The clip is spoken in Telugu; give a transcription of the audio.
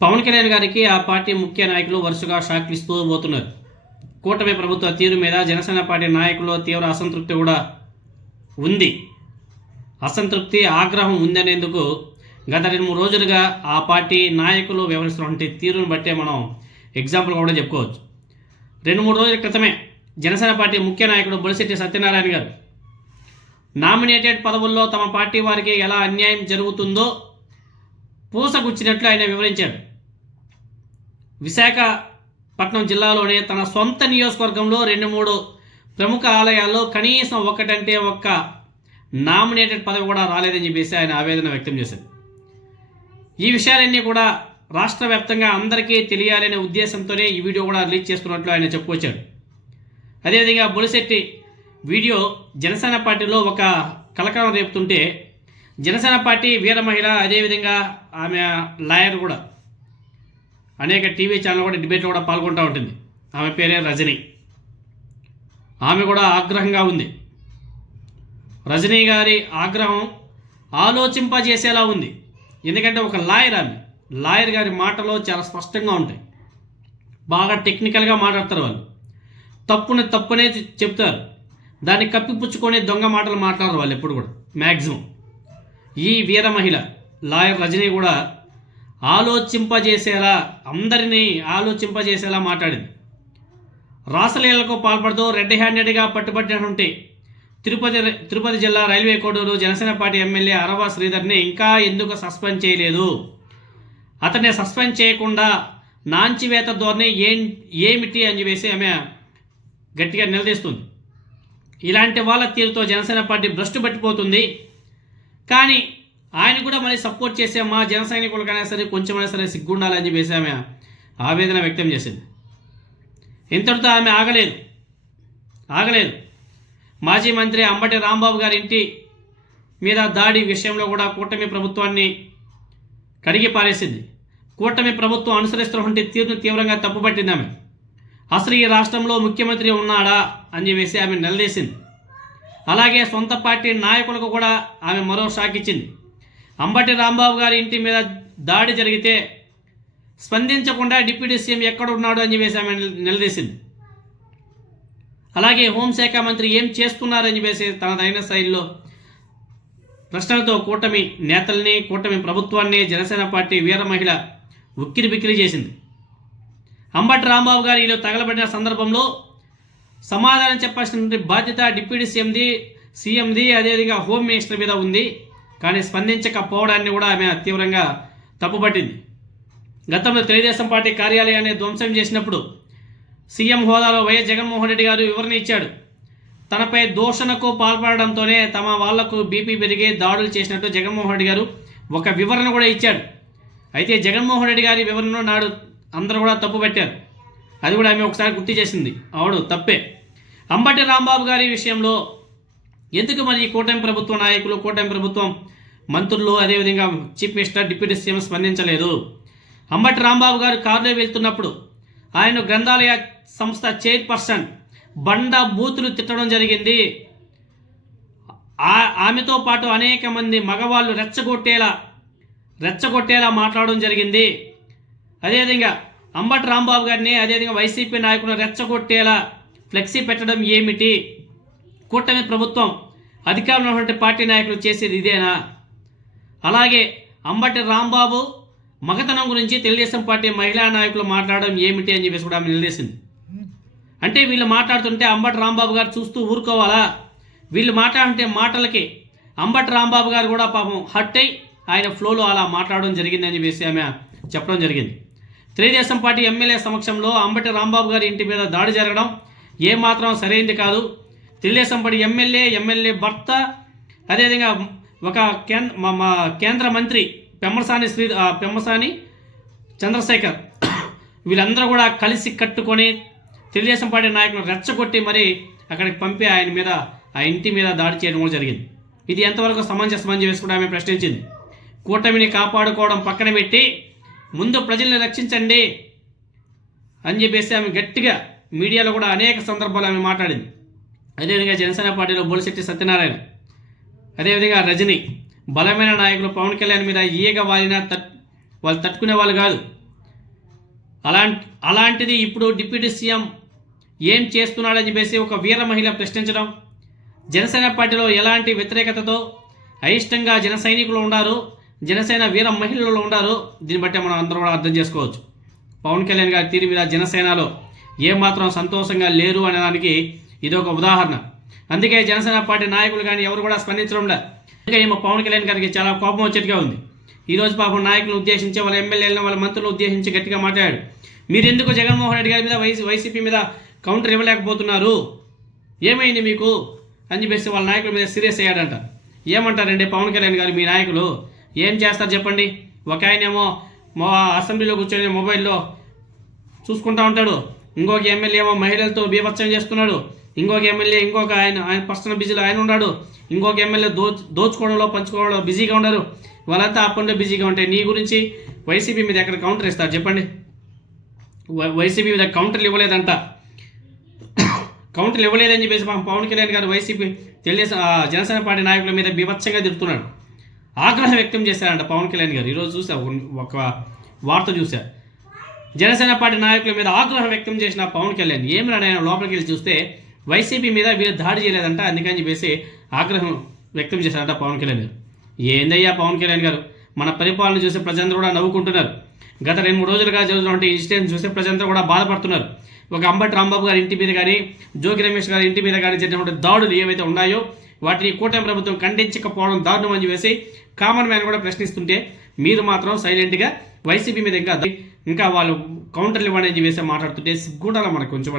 పవన్ కళ్యాణ్ గారికి ఆ పార్టీ ముఖ్య నాయకులు వరుసగా షాక్లు ఇస్తూ పోతున్నారు. కూటమి ప్రభుత్వ తీరు మీద జనసేన పార్టీ నాయకుల్లో తీవ్ర అసంతృప్తి కూడా ఉంది. అసంతృప్తి, ఆగ్రహం ఉందనేందుకు గత 2-3 రోజులుగా ఆ పార్టీ నాయకులు వ్యవహరిస్తున్నటువంటి తీరును బట్టే మనం ఎగ్జాంపుల్ కూడా చెప్పుకోవచ్చు. 2-3 రోజుల క్రితమే జనసేన పార్టీ ముఖ్య నాయకుడు బొలిశెట్టి సత్యనారాయణ గారు నామినేటెడ్ పదవుల్లో తమ పార్టీ వారికి ఎలా అన్యాయం జరుగుతుందో పూసగుచ్చినట్లు ఆయన వివరించారు. విశాఖపట్నం జిల్లాలోనే తన సొంత నియోజకవర్గంలో 2-3 ప్రముఖ ఆలయాల్లో కనీసం ఒక్కటంటే ఒక్క నామినేటెడ్ పదవి కూడా రాలేదని చెప్పేసి ఆయన ఆవేదన వ్యక్తం చేశారు. ఈ విషయాలన్నీ కూడా రాష్ట్ర వ్యాప్తంగా అందరికీ తెలియాలనే ఉద్దేశంతోనే ఈ వీడియో కూడా రిలీజ్ చేస్తున్నట్లు ఆయన చెప్పుకొచ్చాడు. అదేవిధంగా బొలిశెట్టి వీడియో జనసేన పార్టీలో ఒక కలకలం రేపుతుంటే, జనసేన పార్టీ వీర మహిళ, అదేవిధంగా ఆమె లాయర్ కూడా అనేక టీవీ ఛానల్ కూడా డిబేట్లో కూడా పాల్గొంటూ ఉంటుంది. ఆమె పేరే రజనీ. ఆమె కూడా ఆగ్రహంగా ఉంది. రజనీ గారి ఆగ్రహం ఆలోచింపజేసేలా ఉంది. ఎందుకంటే ఒక లాయర్, ఆమె లాయర్ గారి మాటలో చాలా స్పష్టంగా ఉంటాయి. బాగా టెక్నికల్గా మాట్లాడతారు. వాళ్ళు తప్పునే చెప్తారు. దాన్ని కప్పిపుచ్చుకొని దొంగ మాటలు మాట్లాడరు వాళ్ళు ఎప్పుడు కూడా మ్యాక్సిమం. ఈ వీర మహిళ లాయర్ రజనీ కూడా ఆలోచింపజేసేలా, అందరినీ ఆలోచింపజేసేలా మాట్లాడింది. రాసలీలకు పాల్పడుతూ రెడ్ హ్యాండెడ్గా పట్టుబట్టినటువంటి తిరుపతి జిల్లా railway Koduru Janasena party MLA Arava శ్రీధర్ని ఇంకా ఎందుకు సస్పెండ్ చేయలేదు, అతన్ని సస్పెండ్ చేయకుండా నాంచివేత ధోరణి ఏమిటి అని చెప్పేసి ఆమె గట్టిగా నిలదీస్తుంది. ఇలాంటి వాళ్ళ తీరుతో జనసేన పార్టీ భ్రష్టు పట్టిపోతుంది. కానీ ఆయన కూడా మళ్ళీ సపోర్ట్ చేసే మా జన సైనికులకైనా సరే కొంచెమైనా సరే సిగ్గుండాలని చెప్పేసి ఆమె ఆవేదన వ్యక్తం చేసింది. ఇంతటితో ఆమె ఆగలేదు. మాజీ మంత్రి అంబటి రాంబాబు గారి ఇంటి మీద దాడి విషయంలో కూడా కూటమి ప్రభుత్వాన్ని కడిగి పారేసింది. కూటమి ప్రభుత్వం అనుసరిస్తున్నటువంటి తీరును తీవ్రంగా తప్పుపట్టింది ఆమె. అసలు ఈ రాష్ట్రంలో ముఖ్యమంత్రి ఉన్నాడా అని చెప్పేసి ఆమె నిలదీసింది. అలాగే సొంత పార్టీ నాయకులకు కూడా ఆమె మరో షాక్ ఇచ్చింది. అంబటి రాంబాబు గారి ఇంటి మీద దాడి జరిగితే స్పందించకుండా డిప్యూటీ సీఎం ఎక్కడ ఉన్నాడు అని చెప్పేసి ఆమె నిలదీసింది. అలాగే హోంశాఖ మంత్రి ఏం చేస్తున్నారని చెప్పేసి తనదైన శైలిలో ప్రశ్నలతో కూటమి నేతల్ని, కూటమి ప్రభుత్వాన్ని జనసేన పార్టీ వీర మహిళ ఉక్కిరి బిక్కిరి చేసింది. అంబటి రాంబాబు గారు ఇలా తగలబడిన సందర్భంలో సమాధానం చెప్పాల్సిన బాధ్యత డిప్యూటీ సీఎంది, అదేవిధంగా హోమ్ మినిస్టర్ మీద ఉంది. కానీ స్పందించకపోవడాన్ని కూడా ఆమె తీవ్రంగా తప్పుపట్టింది. గతంలో తెలుగుదేశం పార్టీ కార్యాలయాన్ని ధ్వంసం చేసినప్పుడు సీఎం హోదాలో వైఎస్ జగన్మోహన్ రెడ్డి గారు వివరణ ఇచ్చాడు. తనపై దూషణకు పాల్పడడంతోనే తమ వాళ్లకు బీపీ పెరిగి దాడులు చేసినట్టు జగన్మోహన్ రెడ్డి గారు ఒక వివరణ కూడా ఇచ్చాడు. అయితే జగన్మోహన్ రెడ్డి గారి వివరణను నాడు అందరూ కూడా తప్పు పెట్టారు. అది కూడా ఆమె ఒకసారి గుర్తు చేసింది. అవును, తప్పే. అంబటి రాంబాబు గారి విషయంలో ఎందుకు మరి కూటమి ప్రభుత్వ నాయకులు, కూటమి ప్రభుత్వం మంత్రులు, అదేవిధంగా చీఫ్ మినిస్టర్, డిప్యూటీ సీఎం స్పందించలేదు? అంబటి రాంబాబు గారు కారులో వెళ్తున్నప్పుడు ఆయన గ్రంథాలయ సంస్థ చైర్పర్సన్ బండ బూతులు తిట్టడం జరిగింది. ఆమెతో పాటు అనేక మంది మగవాళ్ళు రెచ్చగొట్టేలా మాట్లాడడం జరిగింది. అదేవిధంగా అంబటి రాంబాబు గారిని, అదేవిధంగా వైసీపీ నాయకులను రెచ్చగొట్టేలా ఫ్లెక్సీ పెట్టడం ఏమిటి? కూటమి ప్రభుత్వం అధికారంలో ఉన్నటువంటి పార్టీ నాయకులు చేసేది ఇదేనా? అలాగే అంబటి రాంబాబు మగతనం గురించి తెలుగుదేశం పార్టీ మహిళా నాయకులు మాట్లాడడం ఏమిటి అని చెప్పేసి కూడా ఆమె నిలదీసింది. అంటే వీళ్ళు మాట్లాడుతుంటే అంబటి రాంబాబు గారు చూస్తూ ఊరుకోవాలా? వీళ్ళు మాట్లాడుతుంటే మాటలకి అంబటి రాంబాబు గారు కూడా పాపం హట్ అయి ఆయన ఫ్లోలో అలా మాట్లాడడం జరిగిందని చెప్పేసి ఆమె చెప్పడం జరిగింది. తెలుగుదేశం పార్టీ ఎమ్మెల్యే సమక్షంలో అంబటి రాంబాబు గారి ఇంటి మీద దాడి జరగడం ఏమాత్రం సరైనది కాదు. తెలుగుదేశం పార్టీ ఎమ్మెల్యే భర్త, అదేవిధంగా ఒక కేంద్ర మంత్రి పెమ్మసాని చంద్రశేఖర్, వీళ్ళందరూ కూడా కలిసి కట్టుకొని తెలుగుదేశం పార్టీ నాయకులను రెచ్చగొట్టి మరి అక్కడికి పంపి ఆయన మీద, ఆ ఇంటి మీద దాడి చేయడం కూడా జరిగింది. ఇది ఎంతవరకు సమంజసం వేసి కూడా ఆమె ప్రశ్నించింది. కూటమిని కాపాడుకోవడం పక్కన పెట్టి ముందు ప్రజల్ని రక్షించండి అని చెప్పేసి ఆమె గట్టిగా మీడియాలో కూడా అనేక సందర్భాలు ఆమె మాట్లాడింది. అదేవిధంగా జనసేన పార్టీలో బొలిశెట్టి సత్యనారాయణ, అదేవిధంగా రజనీ బలమైన నాయకులు పవన్ కళ్యాణ్ మీద ఈగ వాలినా వాళ్ళు తట్టుకునే వాళ్ళు కాదు. అలాంటిది ఇప్పుడు డిప్యూటీ సీఎం ఏం చేస్తున్నాడని చెప్పేసి ఒక వీర మహిళ ప్రశ్నించడం, జనసేన పార్టీలో ఎలాంటి వ్యతిరేకతతో అయిష్టంగా జన సైనికులు ఉన్నారు, జనసేన వీర మహిళలు ఉన్నారు. దీన్ని బట్టి మనం అందరం కూడా అర్థం చేసుకోవచ్చు. పవన్ కళ్యాణ్ గారి తీరు మీద జనసేనలో ఏమాత్రం సంతోషంగా లేరు అనేదానికి ఇది ఒక ఉదాహరణ. అందుకే జనసేన పార్టీ నాయకులు కానీ ఎవరు కూడా స్పందించడం లేదు. అందుకే ఏమో పవన్ కళ్యాణ్ గారికి చాలా కోపం వచ్చేట్టుగా ఉంది. ఈరోజు పాపం నాయకులను ఉద్దేశించి, వాళ్ళ ఎమ్మెల్యేలను, వాళ్ళ మంత్రులను ఉద్దేశించి గట్టిగా మాట్లాడాడు. మీరు ఎందుకు జగన్మోహన్ రెడ్డి గారి మీద వైసీపీ మీద కౌంటర్ ఇవ్వలేకపోతున్నారు, ఏమైంది మీకు అని చెప్పేసి వాళ్ళ నాయకుల మీద సీరియస్ అయ్యాడంట. ఏమంటారండి పవన్ కళ్యాణ్ గారు, మీ నాయకులు ఏం చేస్తారు చెప్పండి? ఒక ఆయనేమో అసెంబ్లీలో కూర్చొని మొబైల్లో చూసుకుంటూ ఉంటాడు, ఇంకొక ఎమ్మెల్యే ఏమో మహిళలతో బీభత్సం చేస్తున్నాడు, ఇంకొక ఎమ్మెల్యే ఆయన పర్సనల్ బిజీలో ఆయన ఉన్నాడు, ఇంకొక ఎమ్మెల్యే దోచుకోవడంలో పంచుకోవడంలో బిజీగా ఉన్నారు. వాళ్ళంతా ఆ పనిలో బిజీగా ఉంటాయి. నీ గురించి వైసీపీ మీద ఎక్కడ కౌంటర్ ఇస్తారు చెప్పండి? వైసీపీ మీద కౌంటర్లు ఇవ్వలేదంట. కౌంటర్లు ఇవ్వలేదని చెప్పేసి పవన్ కళ్యాణ్ గారు వైసీపీ జనసేన పార్టీ నాయకుల మీద బీభత్సంగా తిరుగుతున్నాడు. ఆగ్రహం వ్యక్తం చేశారంట పవన్ కళ్యాణ్ గారు. ఈరోజు చూసా ఒక వార్త చూసా, జనసేన పార్టీ నాయకుల మీద ఆగ్రహం వ్యక్తం చేసిన పవన్ కళ్యాణ్. ఏమి ఆయన లోపలికి వెళ్ళి చూస్తే వైసీపీ మీద వీళ్ళు దాడి చేయలేదంట, అందుకని చెప్పేసి ఆగ్రహం వ్యక్తం చేశారంట పవన్ కళ్యాణ్ గారు. ఏందయ్యా పవన్ కళ్యాణ్ గారు, మన పరిపాలన చూసి ప్రజలందరూ కూడా నవ్వుకుంటున్నారు. గత 2-3 రోజులుగా జరుగుతున్న ఇన్సిడెంట్ చూసి ప్రజలందరూ కూడా బాధపడుతున్నారు. ఒక అంబటి రాంబాబు గారి ఇంటి మీద కానీ, జోగి రమేష్ గారి ఇంటి మీద కానీ జరిగినటువంటి దాడులు ఏవైతే ఉన్నాయో వాటిని కూటమి ప్రభుత్వం ఖండించకపోవడం దారుణం అని చెప్పేసి కామన్ మ్యాన్ కూడా ప్రశ్నిస్తుంటే, మీరు మాత్రం సైలెంట్గా వైసీపీ మీద ఇంకా వాళ్ళు కౌంటర్లు ఇవ్వండి అని చెప్పేసి మాట్లాడుతుంటే సిగ్గుండాలి మనకు కొంచెం.